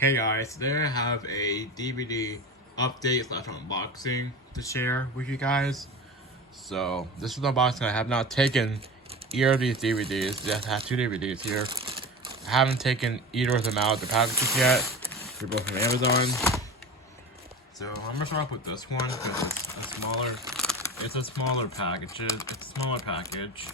Hey guys, today I have a DVD update slash unboxing to share with you guys. So this is the unboxing. I have not taken either of these DVDs. Yes, I have two DVDs here. I haven't taken either of them out of the packages yet. They're both from Amazon. So I'm gonna start off with this one because it's a smaller package. It's a smaller package.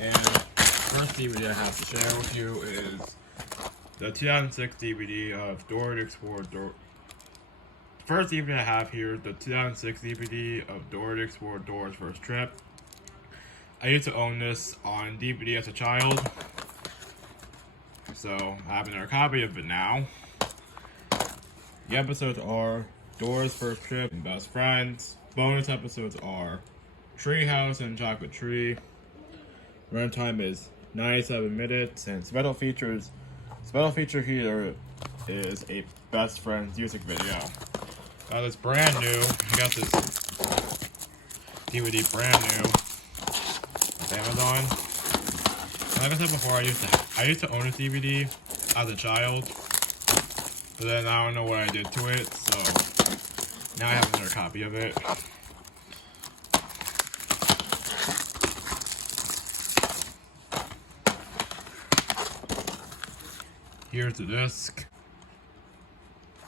And first DVD I have to share with you is the 2006 DVD of Dora the Explorer. First DVD I have here is the 2006 DVD of Dora the Explorer, Dora's First Trip. I used to own this on DVD as a child, so I have another copy of it now. The episodes are Dora's First Trip and Best Friends. Bonus episodes are Treehouse and Chocolate Tree. Runtime is 97 minutes, and special feature here is a Best Friends music video. Got this brand new. I got this DVD brand new with Amazon. Like I said before, I used to own this DVD as a child, but then I don't know what I did to it, so now I have another copy of it. Here's the disc.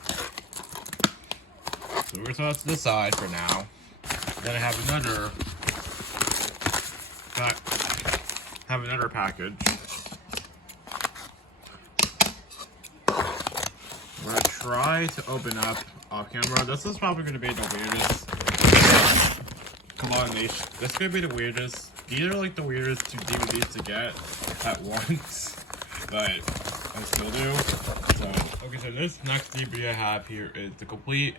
So we're going to set it to the side for now. Then I have another package. I'm going to try to open up off camera. This is probably going to be the weirdest combination. This is going to be the weirdest. These are like the weirdest two DVDs to get at once, but I still do. So this next DVD I have here is the complete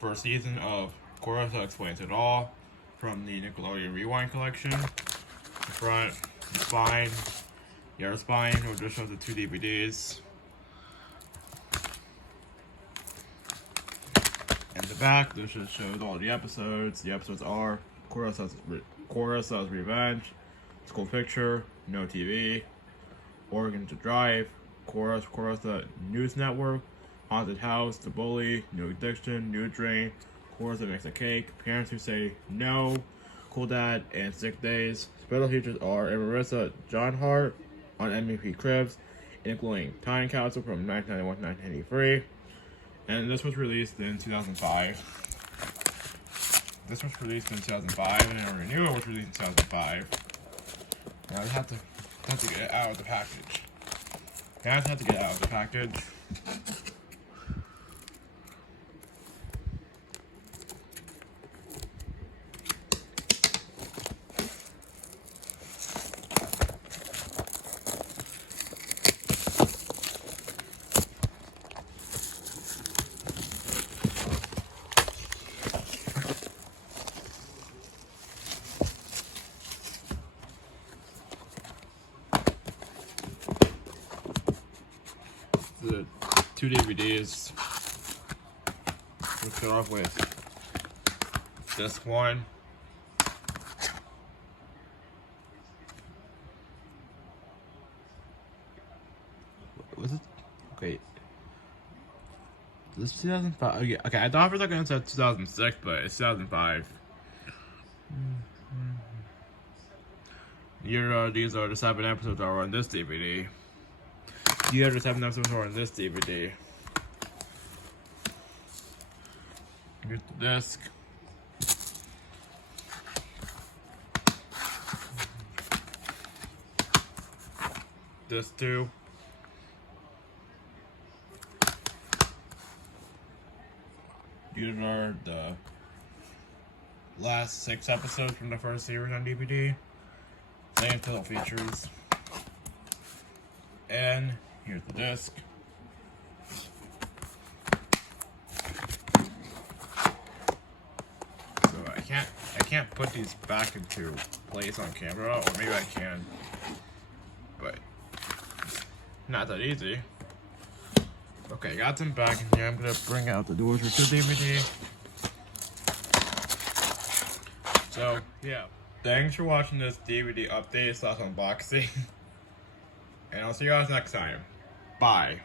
first season of Korra Explains It All from the Nickelodeon Rewind collection. The front, the spine, the other spine, which just shows the two DVDs. And the back, this just shows all the episodes. The episodes are Korra's Revenge, School Picture, No TV, Oregon to Drive, Korra's the News Network, Haunted House, The Bully, New Addiction, New Drain, Korra's that Makes a Cake, Parents Who Say No, Cool Dad, and Sick Days. Special features are Marissa John Hart on MVP Cribs, including Time Capsule from 1991 to 1983. And this was released in 2005. This was released in 2005, and then Renewal was released in 2005. Now I have to get it out of the package. Guys have to get out of the package. The two DVDs. We'll start off with this one. Was it? Okay. This is 2005. Okay, I thought for a second it said 2006, but it's 2005. These are the 7 episodes that are on this DVD. The other 7 episodes are on this DVD. Here's the disc. This too. These are the last 6 episodes from the first series on DVD. Same title features. And here's the disc. So I can't put these back into place on camera, or maybe I can, but not that easy. Okay, got them back in here. I'm gonna bring out the Doors for 2 DVD. So yeah. Thanks for watching this DVD update / unboxing. And I'll see you guys next time. Bye.